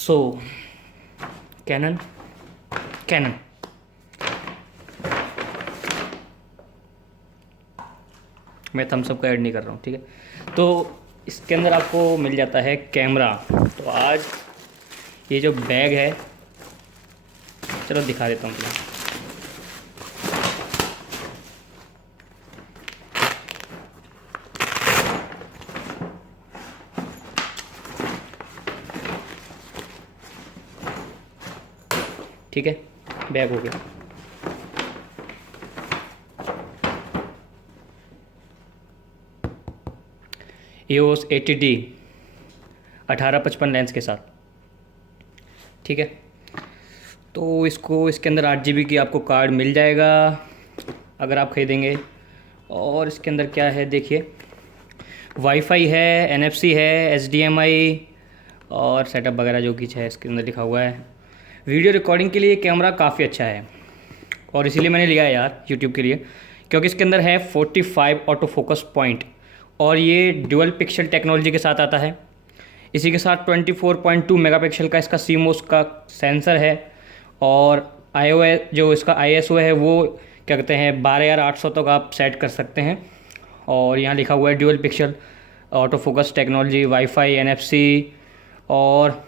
सो cannon cannon मैं Thums up का add नहीं कर रहा हूँ, ठीक है। तो इसके अंदर आपको मिल जाता है कैमरा। तो आज ये जो बैग है, चलो दिखा देता हूँ तुम्हें। ठीक है, बैग हो गया। EOS 80D 1855 लेंस के साथ, ठीक है। तो इसके अंदर 8 GB की आपको कार्ड मिल जाएगा अगर आप ख़रीदेंगे। और इसके अंदर क्या है देखिए, वाईफाई है, NFC है, HDMI और सेटअप वगैरह जो कुछ है इसके अंदर लिखा हुआ है। वीडियो रिकॉर्डिंग के लिए कैमरा काफ़ी अच्छा है और इसीलिए मैंने लिया है यार यूट्यूब के लिए, क्योंकि इसके अंदर है 45 ऑटो फोकस पॉइंट और ये डुअल पिक्सल टेक्नोलॉजी के साथ आता है। इसी के साथ 24.2 मेगापिक्सल का इसका CMOS का सेंसर है और iOS जो इसका ISO है वो क्या कहते हैं 12800 तक आप सेट कर सकते हैं। और यहाँ लिखा हुआ है dual pixel auto focus technology, wifi, NFC और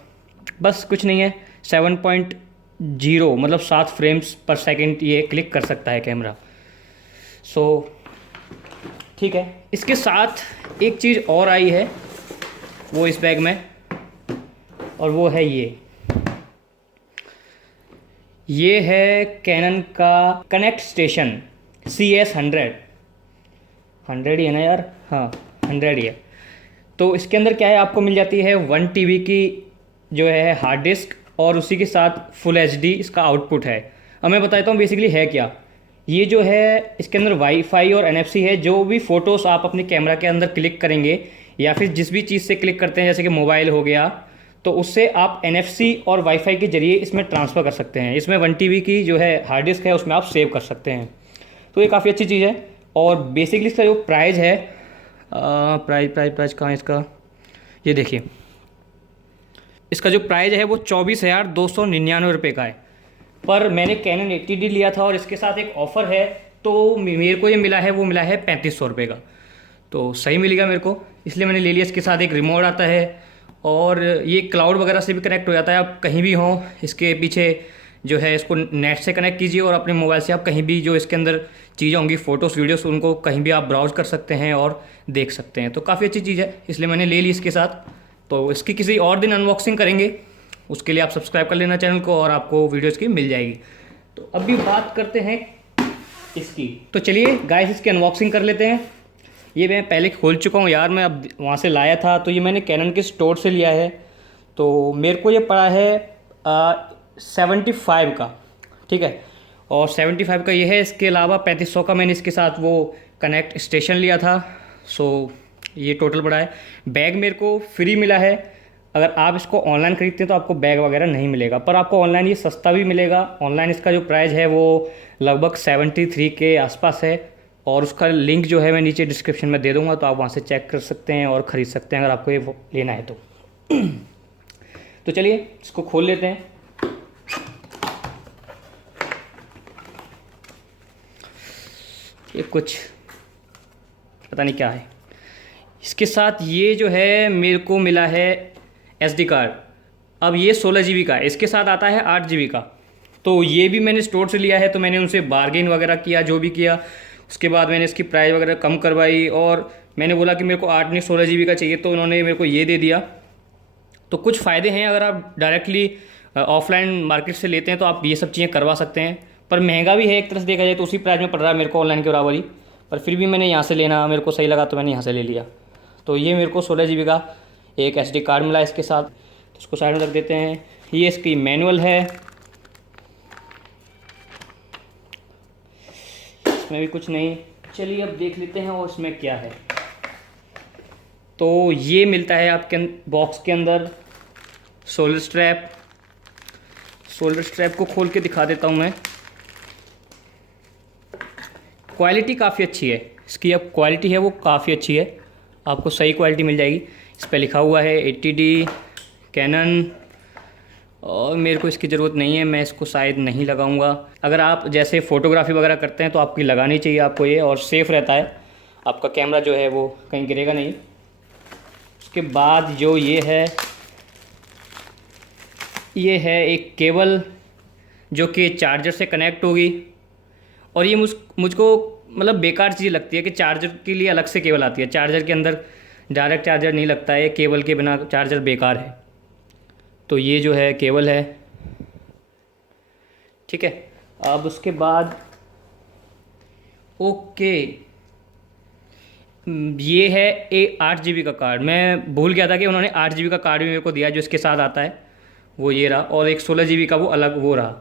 बस कुछ नहीं है। 7.0 मतलब 7 फ्रेम्स पर सेकंड ये क्लिक कर सकता है कैमरा। सो ठीक है, इसके साथ एक चीज़ और आई है वो इस बैग में, और वो है ये है कैनन का कनेक्ट स्टेशन CS100 ही है ना यार, हाँ 100 ही है। तो इसके अंदर क्या है, आपको मिल जाती है 1 TB की जो है हार्ड डिस्क और उसी के साथ फुल HD इसका आउटपुट है। अब मैं बताता हूँ बेसिकली है क्या। ये जो है इसके अंदर वाईफाई और NFC है। जो भी फ़ोटोज़ आप अपने कैमरा के अंदर क्लिक करेंगे या फिर जिस भी चीज़ से क्लिक करते हैं, जैसे कि मोबाइल हो गया, तो उससे आप NFC और वाईफाई के ज़रिए इसमें ट्रांसफ़र कर सकते हैं। इसमें 1 TB की जो है हार्ड डिस्क है उसमें आप सेव कर सकते हैं। तो ये काफ़ी अच्छी चीज़ है। और बेसिकली इसका जो प्राइस है, प्राइस कहाँ है इसका, ये देखिए, इसका जो प्राइस है वो 24,299 रुपये का है। पर मैंने कैनन 80D लिया था और इसके साथ एक ऑफ़र है, तो मेरे को ये मिला है, वो मिला है 3500 रुपये का। तो सही मिलेगा मेरे को, इसलिए मैंने ले लिया। इसके साथ एक रिमोट आता है और ये क्लाउड वगैरह से भी कनेक्ट हो जाता है। आप कहीं भी हों, इसके पीछे जो है इसको नेट से कनेक्ट कीजिए और अपने मोबाइल से आप कहीं भी जो इसके अंदर चीज़ें होंगी, फ़ोटोज़ वीडियोस, उनको कहीं भी आप ब्राउज़ कर सकते हैं और देख सकते हैं। तो काफ़ी अच्छी चीज़ है, इसलिए मैंने ले ली इसके साथ। तो इसकी किसी और दिन अनबॉक्सिंग करेंगे, उसके लिए आप सब्सक्राइब कर लेना चैनल को और आपको वीडियोज़ की मिल जाएगी। तो अभी बात करते हैं इसकी। तो चलिए गाइस इसकी अनबॉक्सिंग कर लेते हैं। ये मैं पहले खोल चुका हूँ यार, मैं अब वहाँ से लाया था। तो ये मैंने कैनन के स्टोर से लिया है। तो मेरे को ये पड़ा है 75 का, ठीक है। और 75 का ये है। इसके अलावा 3500 का मैंने इसके साथ वो कनेक्ट स्टेशन लिया था। सो ये टोटल पड़ा है। बैग मेरे को फ्री मिला है। अगर आप इसको ऑनलाइन खरीदते हैं तो आपको बैग वगैरह नहीं मिलेगा, पर आपको ऑनलाइन ये सस्ता भी मिलेगा। ऑनलाइन इसका जो प्राइस है वो लगभग 73 के आसपास है और उसका लिंक जो है मैं नीचे डिस्क्रिप्शन में दे दूंगा, तो आप वहाँ से चेक कर सकते हैं और ख़रीद सकते हैं अगर आपको ये लेना है तो। तो चलिए इसको खोल लेते हैं। ये कुछ पता नहीं क्या है। इसके साथ ये जो है मेरे को मिला है SD कार्ड। अब ये 16 GB का है, इसके साथ आता है 8 GB का। तो ये भी मैंने स्टोर से लिया है, तो मैंने उनसे बार्गेन वगैरह किया, जो भी किया। उसके बाद मैंने इसकी प्राइस वगैरह कम करवाई और मैंने बोला कि मेरे को 8 नहीं 16 GB का चाहिए, तो उन्होंने मेरे को ये दे दिया। तो कुछ फ़ायदे हैं, अगर आप डायरेक्टली ऑफलाइन मार्केट से लेते हैं तो आप ये सब चीज़ें करवा सकते हैं। पर महंगा भी है एक तरह से देखा जाए तो, उसी प्राइस में पड़ रहा है मेरे को ऑनलाइन के बराबर ही। पर फिर भी मैंने यहाँ से लेना मेरे को सही लगा तो मैंने यहाँ से ले लिया। तो ये मेरे को 16 GB का एक SD कार्ड मिला इसके साथ। तो इसको साइड में रख देते हैं। ये इसकी मैनुअल है, इसमें भी कुछ नहीं। चलिए अब देख लेते हैं और इसमें क्या है। तो ये मिलता है आपके बॉक्स के अंदर शोल्डर स्ट्रैप। शोल्डर स्ट्रैप को खोल के दिखा देता हूँ मैं। क्वालिटी काफ़ी अच्छी है इसकी, अब क्वालिटी है वो काफ़ी अच्छी है, आपको सही क्वालिटी मिल जाएगी। इस पर लिखा हुआ है 80D कैनन और मेरे को इसकी ज़रूरत नहीं है, मैं इसको शायद नहीं लगाऊंगा। अगर आप जैसे फ़ोटोग्राफी वगैरह करते हैं तो आपकी लगानी चाहिए आपको ये, और सेफ़ रहता है, आपका कैमरा जो है वो कहीं गिरेगा नहीं। उसके बाद जो ये है एक केबल जो कि चार्जर से कनेक्ट होगी। और ये मुझको मतलब बेकार चीज़ लगती है कि चार्जर के लिए अलग से केबल आती है, चार्जर के अंदर डायरेक्ट चार्जर नहीं लगता है, केबल के बिना चार्जर बेकार है। तो ये जो है केबल है, ठीक है। अब उसके बाद ओके, ये है 8 GB का कार्ड। मैं भूल गया था कि उन्होंने 8 GB का कार्ड भी मेरे को दिया जो इसके साथ आता है, वो ये रहा, और एक 16 GB का वो अलग वो रहा।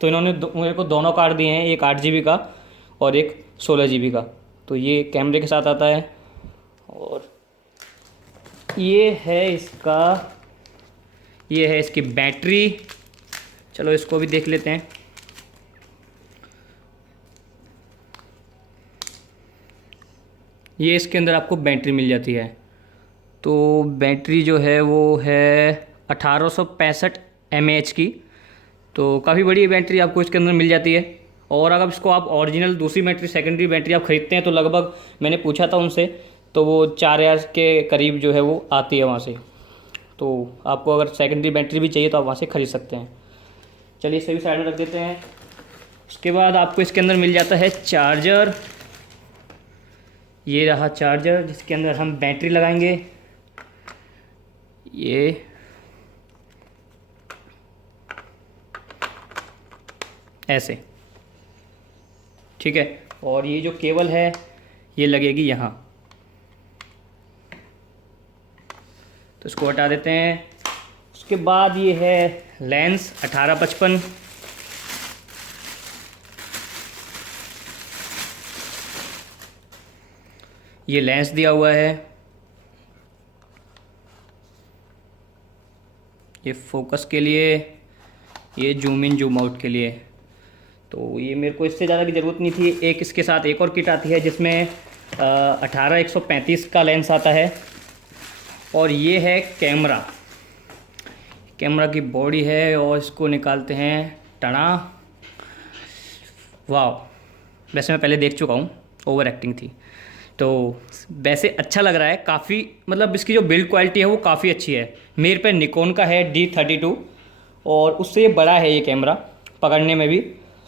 तो इन्होंने मेरे को दोनों कार्ड दिए हैं, एक 8 GB का और एक 16 GB का। तो ये कैमरे के साथ आता है। और ये है इसकी बैटरी। चलो इसको भी देख लेते हैं। ये इसके अंदर आपको बैटरी मिल जाती है। तो बैटरी जो है वो है 1865 mAh की। तो काफ़ी बड़ी बैटरी आपको इसके अंदर मिल जाती है। और अगर इसको आप ओरिजिनल दूसरी बैटरी, सेकेंडरी बैटरी आप ख़रीदते हैं तो लगभग, मैंने पूछा था उनसे, तो वो 4000 के करीब जो है वो आती है वहाँ से। तो आपको अगर सेकेंडरी बैटरी भी चाहिए तो आप वहाँ से ख़रीद सकते हैं। चलिए इसे भी साइड में रख देते हैं। उसके बाद आपको इसके अंदर मिल जाता है चार्जर। ये रहा चार्जर जिसके अंदर हम बैटरी लगाएंगे। ये ऐसे, ठीक है। और ये जो केबल है ये लगेगी यहाँ, तो इसको हटा देते हैं। उसके बाद ये है लेंस 1855। ये लेंस दिया हुआ है, ये फोकस के लिए, ये जूम इन जूम आउट के लिए। तो ये मेरे को इससे ज़्यादा की ज़रूरत नहीं थी। एक इसके साथ एक और किट आती है जिसमें 18-135 का लेंस आता है। और ये है कैमरा की बॉडी है, और इसको निकालते हैं टना। वाह, वैसे मैं पहले देख चुका हूँ, ओवर एक्टिंग थी। तो वैसे अच्छा लग रहा है काफ़ी, मतलब इसकी जो बिल्ड क्वालिटी है वो काफ़ी अच्छी है। मेरे पे निकॉन का है D32, और उससे बड़ा है ये कैमरा पकड़ने में भी।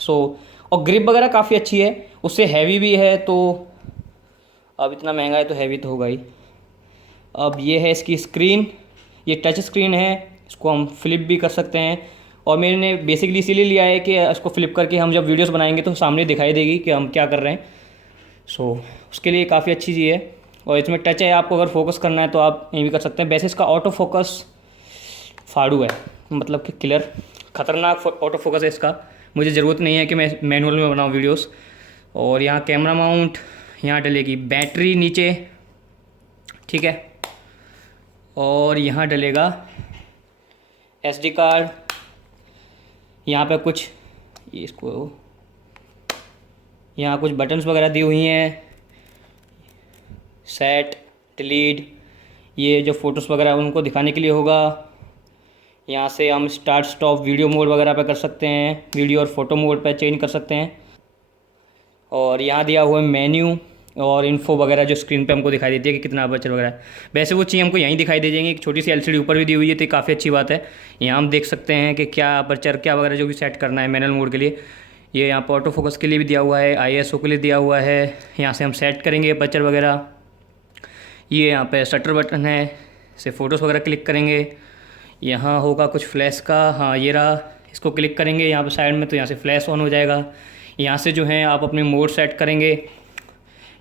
और ग्रिप वगैरह काफ़ी अच्छी है, उससे हैवी भी है। तो अब इतना महंगा है तो हैवी तो होगा ही। अब ये है इसकी स्क्रीन, ये टच स्क्रीन है, इसको हम फ्लिप भी कर सकते हैं। और मैंने बेसिकली इसीलिए लिया है कि इसको फ्लिप करके हम जब वीडियोस बनाएंगे तो सामने दिखाई देगी कि हम क्या कर रहे हैं। उसके लिए काफ़ी अच्छी चीज़ है। और इसमें टच है, आपको अगर फोकस करना है तो आप ये भी कर सकते हैं। वैसे इसका ऑटो फोकस फाड़ू है, मतलब कि क्लियर ख़तरनाक ऑटो फोकस है इसका। मुझे ज़रूरत नहीं है कि मैं मैनुअल में बनाऊँ वीडियोस। और यहाँ कैमरा माउंट, यहाँ डलेगी बैटरी नीचे, ठीक है। और यहाँ डलेगा SD कार्ड। यहाँ पे कुछ यहाँ कुछ बटन्स वगैरह दी हुई हैं, सेट, डिलीट, ये जो फ़ोटोज़ वगैरह उनको दिखाने के लिए होगा। यहाँ से हम स्टार्ट स्टॉप वीडियो मोड वगैरह पे कर सकते हैं, वीडियो और फोटो मोड पे चेंज कर सकते हैं। और यहाँ दिया हुआ है मेन्यू और इन्फो वगैरह जो स्क्रीन पे हमको दिखाई देती है कि कितना अपर्चर वगैरह। वैसे वो चीज़ हमको यहीं दिखाई दे जाएंगी। एक छोटी सी LCD ऊपर भी दी हुई है, तो काफ़ी अच्छी बात है। यहाँ हम देख सकते हैं कि क्या अपर्चर क्या वगैरह जो भी सेट करना है मैनुअल मोड के लिए। ये यहाँ पर ऑटो फोकस के लिए भी दिया हुआ है, ISO के लिए दिया हुआ है। यहाँ से हम सेट करेंगे अपर्चर वगैरह। ये यहाँ पे शटर बटन है, इसे फ़ोटोज़ वगैरह क्लिक करेंगे। यहाँ होगा कुछ फ्लैश का, हाँ ये रहा, इसको क्लिक करेंगे यहाँ पे साइड में, तो यहाँ से फ्लैश ऑन हो जाएगा। यहाँ से जो है आप अपने मोड सेट करेंगे।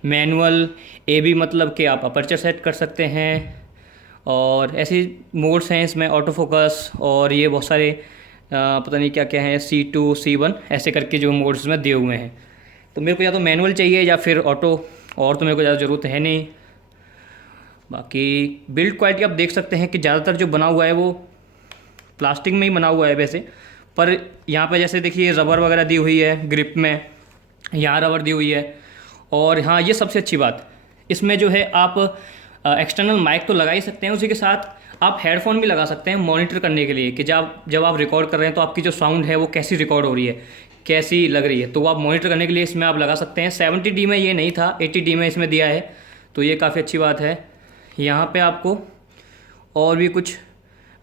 मैनुअल AB मतलब कि आप अपर्चर सेट कर सकते हैं। और ऐसी मोड्स हैं इसमें, ऑटो फोकस, और ये बहुत सारे पता नहीं क्या क्या हैं, C2 C1 ऐसे करके जो मोड्स में दिए हुए हैं। तो मेरे को या तो मैनुअल चाहिए या फिर ऑटो, और तो मेरे को ज़्यादा ज़रूरत है नहीं। बाकी बिल्ड क्वालिटी आप देख सकते हैं कि ज़्यादातर जो बना हुआ है वो प्लास्टिक में ही बना हुआ है वैसे। पर यहाँ पे जैसे देखिए रबर वगैरह दी हुई है ग्रिप में, यहाँ रबर दी हुई है। और हाँ, ये सबसे अच्छी बात, इसमें जो है आप एक्सटर्नल माइक तो लगा ही सकते हैं, उसी के साथ आप हेडफोन भी लगा सकते हैं मॉनिटर करने के लिए कि जब आप रिकॉर्ड कर रहे हैं तो आपकी जो साउंड है वो कैसी रिकॉर्ड हो रही है, कैसी लग रही है, तो वो आप मॉनिटर करने के लिए इसमें आप लगा सकते हैं। 70D में ये नहीं था, 80D में इसमें दिया है, तो ये काफ़ी अच्छी बात है। यहाँ पे आपको और भी कुछ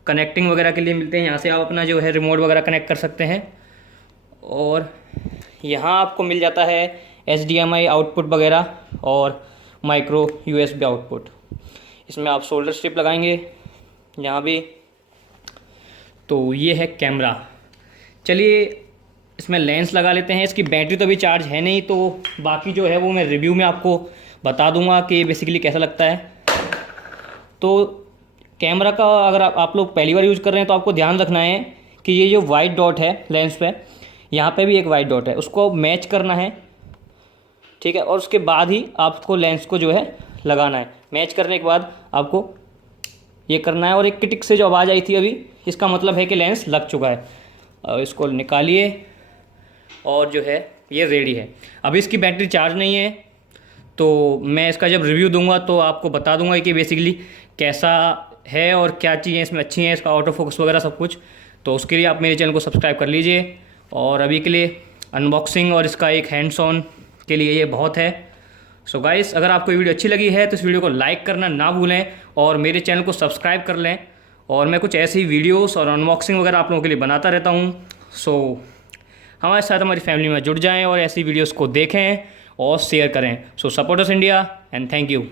कनेक्टिंग वगैरह के लिए मिलते हैं, यहाँ से आप अपना जो है रिमोट वगैरह कनेक्ट कर सकते हैं। और यहाँ आपको मिल जाता है HDMI आउटपुट वगैरह और माइक्रो USB आउटपुट। इसमें आप शोल्डर स्ट्रिप लगाएंगे यहाँ भी। तो ये है कैमरा। चलिए इसमें लेंस लगा लेते हैं। इसकी बैटरी तो अभी चार्ज है नहीं, तो बाकी जो है वो मैं रिव्यू में आपको बता दूंगा कि बेसिकली कैसा लगता है। तो कैमरा का अगर आप लोग पहली बार यूज़ कर रहे हैं तो आपको ध्यान रखना है कि ये जो वाइट डॉट है लेंस पे, यहाँ पे भी एक वाइट डॉट है, उसको मैच करना है, ठीक है। और उसके बाद ही आपको लेंस को जो है लगाना है। मैच करने के बाद आपको ये करना है। और एक किटिक से जो आवाज़ आई थी अभी, इसका मतलब है कि लेंस लग चुका है। और इसको निकालिए और जो है ये रेडी है। अभी इसकी बैटरी चार्ज नहीं है, तो मैं इसका जब रिव्यू दूंगा तो आपको बता दूंगा कि बेसिकली कैसा है और क्या चीज़ें इसमें अच्छी हैं, इसका ऑटो फोकस वगैरह सब कुछ। तो उसके लिए आप मेरे चैनल को सब्सक्राइब कर लीजिए। और अभी के लिए अनबॉक्सिंग और इसका एक हैंड्स ऑन के लिए ये बहुत है। सो गाइस, अगर आपको वीडियो अच्छी लगी है तो इस वीडियो को लाइक करना ना भूलें और मेरे चैनल को सब्सक्राइब कर लें। और मैं कुछ ऐसी वीडियोस और अनबॉक्सिंग वगैरह आप लोगों के लिए बनाता रहता हूँ। सो हमारे साथ हमारी फैमिली में जुड़ जाएं और ऐसी वीडियोस को देखें और शेयर करें। So support us India and thank you.